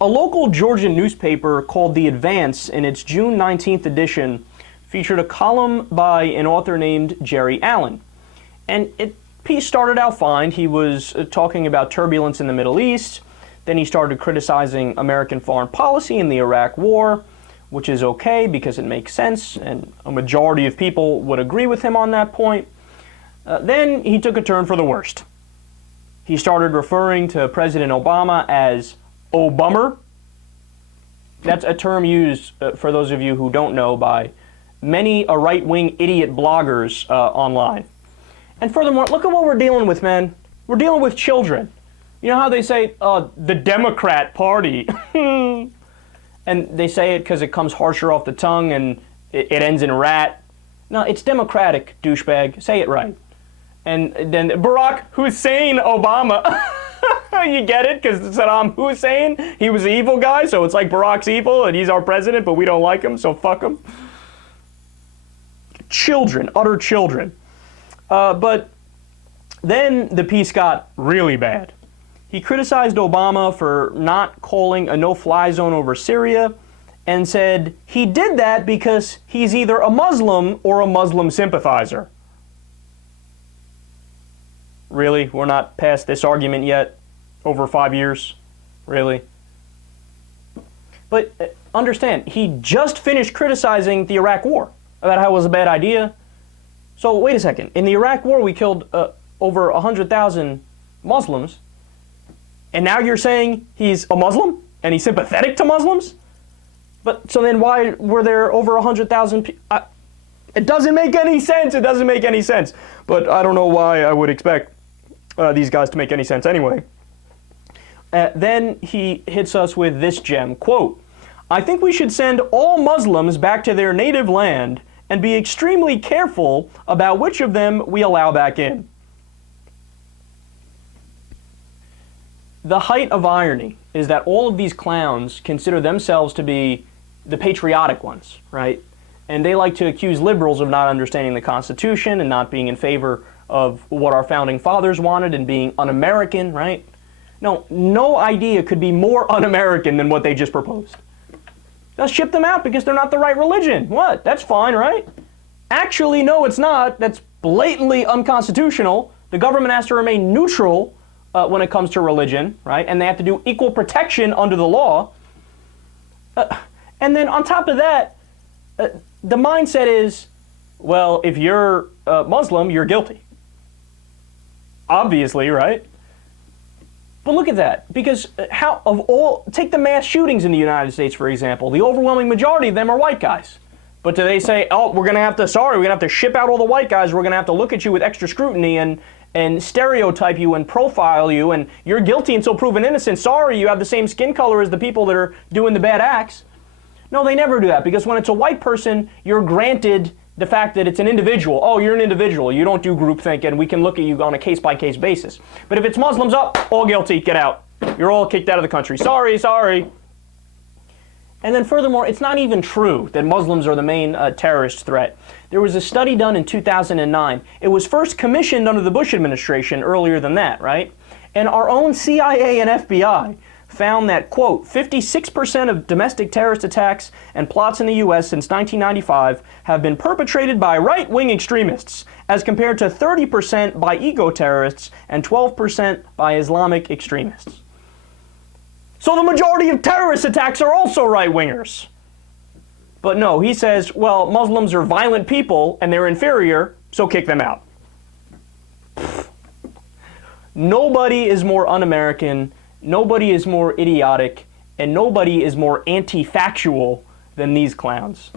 A local Georgian newspaper called The Advance, in its June 19th edition, featured a column by an author named Gerry Allen. And the piece started out fine. He was talking about turbulence in the Middle East. Then he started criticizing American foreign policy in the Iraq War, which is okay because it makes sense, and a majority of people would agree with him on that point. Then he took a turn for the worst. He started referring to President Obama as "Obummer." That's a term used, for those of you who don't know, by many a right-wing idiot bloggers online. And furthermore, look at what we're dealing with, man. We're dealing with children. You know how they say, the Democrat Party? And they say it because it comes harsher off the tongue and it ends in rat. No, it's Democratic, douchebag. Say it right. And then Barack Hussein Obama. You get it? Because Saddam Hussein, he was the evil guy, so it's like Barack's evil and he's our president, but we don't like him, so fuck him. Children, utter children. But then the piece got really bad. He criticized Obama for not calling a no-fly zone over Syria and said he did that because he's either a Muslim or a Muslim sympathizer. Really? We're not past this argument yet? Over 5 years? Really? But understand, he just finished criticizing the Iraq War about how it was a bad idea. So wait a second. In the Iraq War, we killed over 100,000 Muslims. And now you're saying he's a Muslim and he's sympathetic to Muslims? But so then why were there over 100,000 people? It doesn't make any sense. It doesn't make any sense. But I don't know why I would expect these guys to make any sense anyway. Then he hits us with this gem, quote, "I think we should send all Muslims back to their native land and be extremely careful about which of them we allow back in." The height of irony is that all of these clowns consider themselves to be the patriotic ones, right? And they like to accuse liberals of not understanding the Constitution and not being in favor of what our founding fathers wanted and being un-American, right? No idea could be more un-American than what they just proposed. Let's ship them out because they're not the right religion. What? That's fine, right? Actually, no, it's not. That's blatantly unconstitutional. The government has to remain neutral when it comes to religion, right? And they have to do equal protection under the law. And then on top of that, the mindset is, well, if you're Muslim, you're guilty. Obviously, right? But look at that, because take the mass shootings in the United States, for example. The overwhelming majority of them are white guys. But do they say, oh, we're going to have to ship out all the white guys, we're going to have to look at you with extra scrutiny and stereotype you and profile you, and you're guilty until proven innocent. Sorry, you have the same skin color as the people that are doing the bad acts. No, they never do that, because when it's a white person, you're granted the fact that it's an individual. Oh, you're an individual. You don't do groupthink, and we can look at you on a case-by-case basis. But if it's Muslims, all guilty, get out. You're all kicked out of the country. Sorry. And then furthermore, it's not even true that Muslims are the main terrorist threat. There was a study done in 2009. It was first commissioned under the Bush administration earlier than that, right? And our own CIA and FBI found that, quote, 56% of domestic terrorist attacks and plots in the U.S. since 1995 have been perpetrated by right-wing extremists, as compared to 30% by ego-terrorists and 12% by Islamic extremists. So the majority of terrorist attacks are also right-wingers. But no, he says, well, Muslims are violent people and they're inferior, so kick them out. Nobody is more un-American, nobody is more idiotic, and nobody is more anti-factual than these clowns.